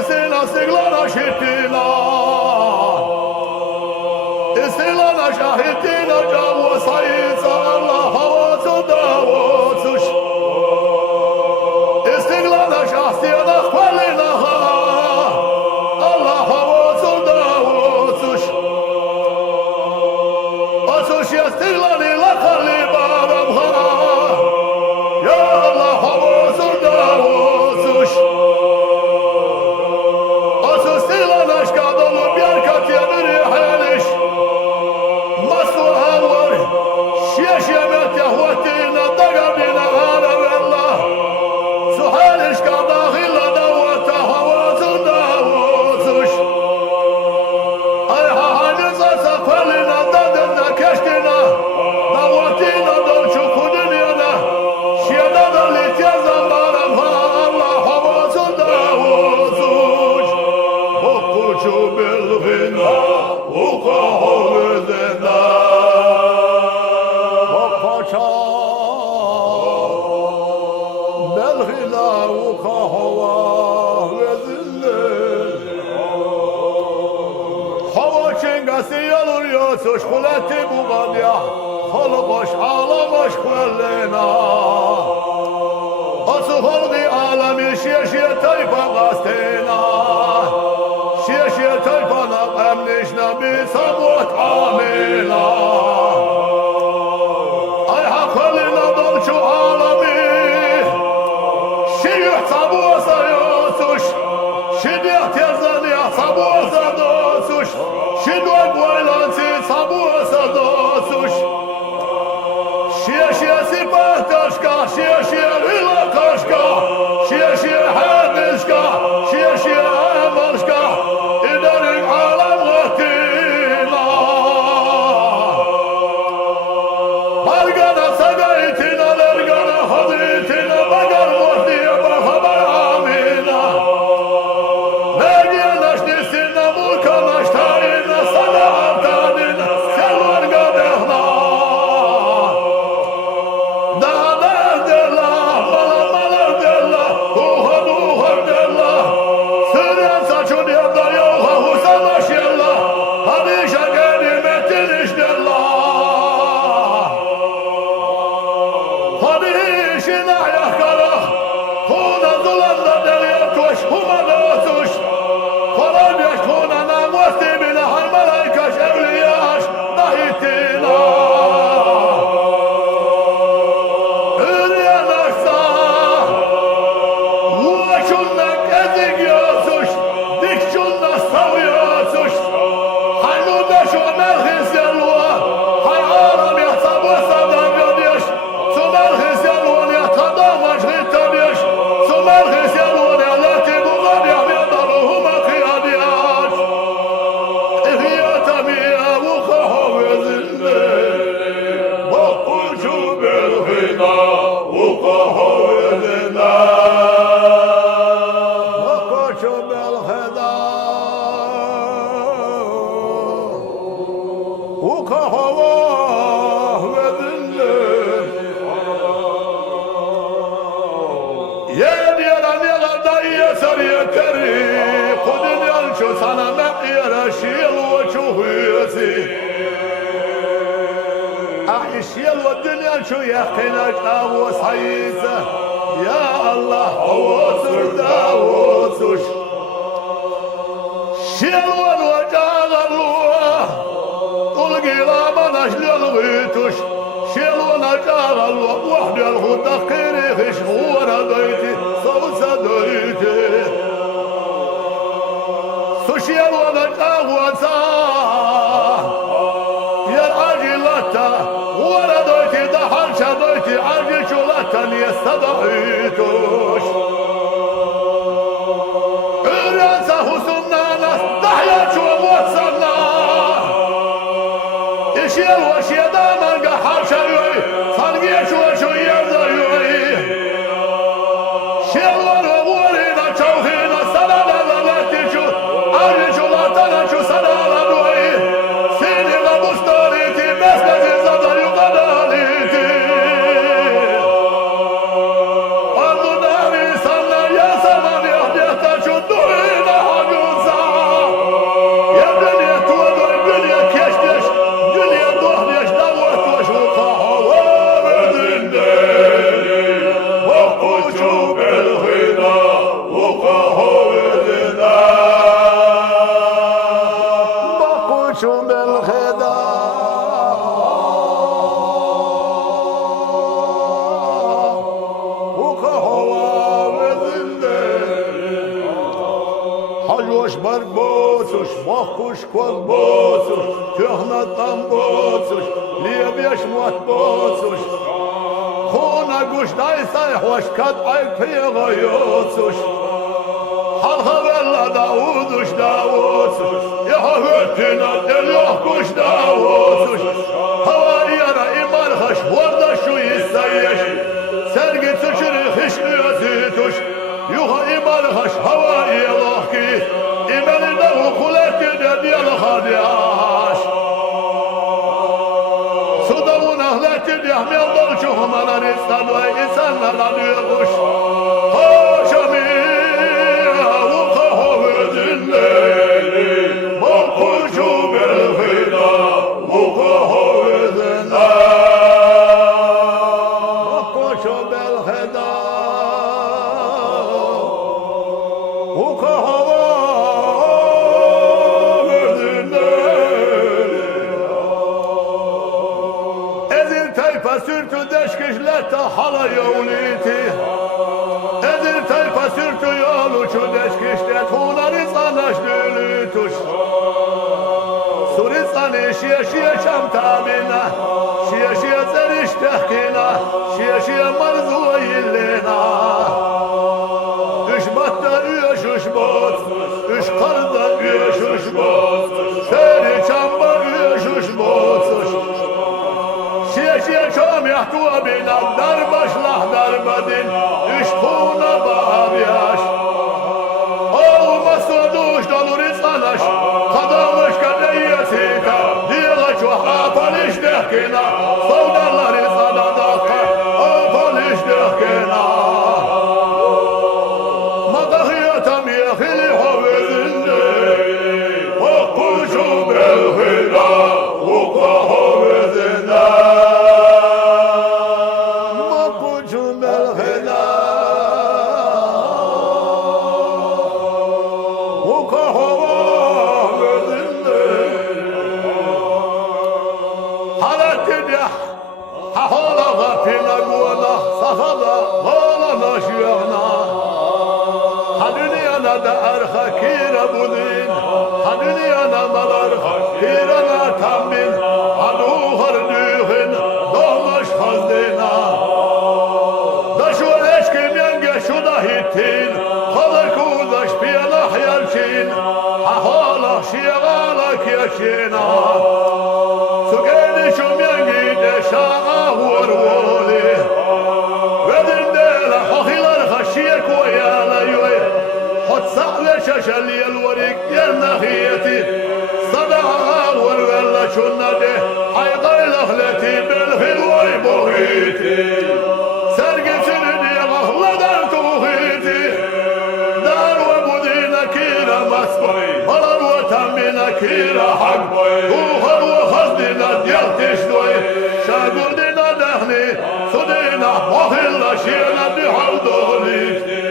isina siglana şittina Istilana şahittina cavu sayısa Allah havası davusuş Istiglana şahsiyana kvalina Allah havası davusuş Asuş yastiglani lakali baramha Ya Allah havası davusuş Şkuleti bu gadya, hol boş ağlamış kullena. Asıl halgi alemi şeşiye tayfa gastena. Şeşiye tayfana emnişna bir sabut amela. Ay hakkılina dolçu alemi. Şiyuh sabuasa yosuş. Şidiyah terzaniya sabuasa dosuş. Şidiyah guaylansi sabuasa dosuş. Şiye sipah taşka, şiye hila kaşka, şiye hadişka, şiye emanşka, İderik alam gıtina. Balgana sagaytina, lergana hazitina, bagar muhdiye bahabar amina. Nergiye naşnisina, mulka naştayina, sana avtanina, selvar gadehna. Sana mekere şiil ve çuhuyesi Ahi şiil ve dünya şu yakına çavu sayısı Ya Allah havasır davusuş Şiil ve cağalluğa Ulgila manaşlil gıtuş Şiil ve cağalluğa Vahdel hudakiri hışhura döyti Savsa döyti Suşiyel ve cağuasa Yer acilata Vara doyti da harça doyti Acil çulata niye sadahituş Ürensa husunnana Dahya çuvatsana İşiyel ve şiyedamanga harça yoy Sangiye çuva şu yerde yoy Şiyel ve vuvarina çavhina Sadada lalati şu Duhina Hajoş bar bozuş, mahkuş kol bozuş, tühnatan bozuş, liyebeş muat bozuş. Kona guştaysay hoş kat ay kıyıgayotsuş. Halha vella davuduş davuduş, yaha hüttüna del yok kuş davuduş. Hava yara imar haş, orada şu isayyeş, sergi tükürü hişliyor zütuş. Yuha imar haş, hava yelok ki, imeli de hukuletti de diyal hadiyaş. Suda unahletti diyahmel dolçu humanar insan ve insanlar anıyormuş. Hoşami, vukaho ödünleri, bakuşu belhida, vukaho ödünleri. Bakuşu belhida, vukaho sürtü deşkişlete hala yoliti. Edir tayfa sürtü yoluçu deşkişlet hunarı sanaş dülütüş. Suristanı şiye şiye şam tabina, şiye şiye zeriş tehkina, şiye şiye marzu illina. Üç batta üye şuşbot, üç karda üye şuşbot, seri çamba üye şuşbot. Şiye çam yahtuğa bina dar başlah darbadin üç tuğna bağıryaş. Olmazsa duş dolur insanaş kadamış kadeyyesika diye çok apaliş dehkina savdarlar insana dakika apaliş dehkina. Madahiyatam yehili hovezinde okuşu belhida uka hovezinde. Arha kira budin, haniyana malar, kirana tambin, aduhar düğün, doğmuş hazdina. Da şu eşkim yenge şu da hittin, kalır kudaş piyalah yelçin, ahala şiyagalak yaşina. Su geldi şum yengi de şaha vur voli, vedin de la hahilar haşiye koyala yoy. Sağle şaşali elvarik yer nahiyeti Sadaha vurvella şunnade Haydar lahleti belhil vay boğiti Sergisini diye ahladan tuğiti Dar ve budina kira masboy Malar ve tambina kira hakboy Tuhar ve hazdina diyaltiş doy Şagurdina dehni Sudina mahilla şiirna dihal doğriti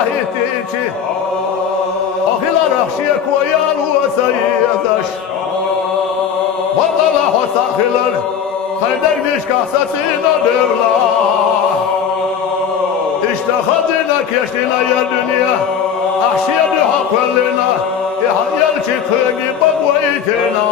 Hitti Ahilar akşiye koyar o sayıdaş Vatala hosahilar Haydar diş kahsasına dırla İşte İşte hazine keştine ya dünya Ahşiyadu hakkallina İhayyal çıkıyor gibi bakvaytina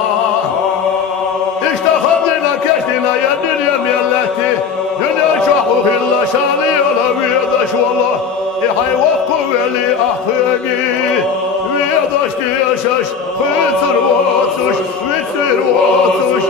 İşte hazine keştine ya dünya milleti Dünya şahu hilla şani yola viyadaş valla İhay kuvveli ahfegi Viyadaş diye şaş Hıtır vatuş Vitir vatuş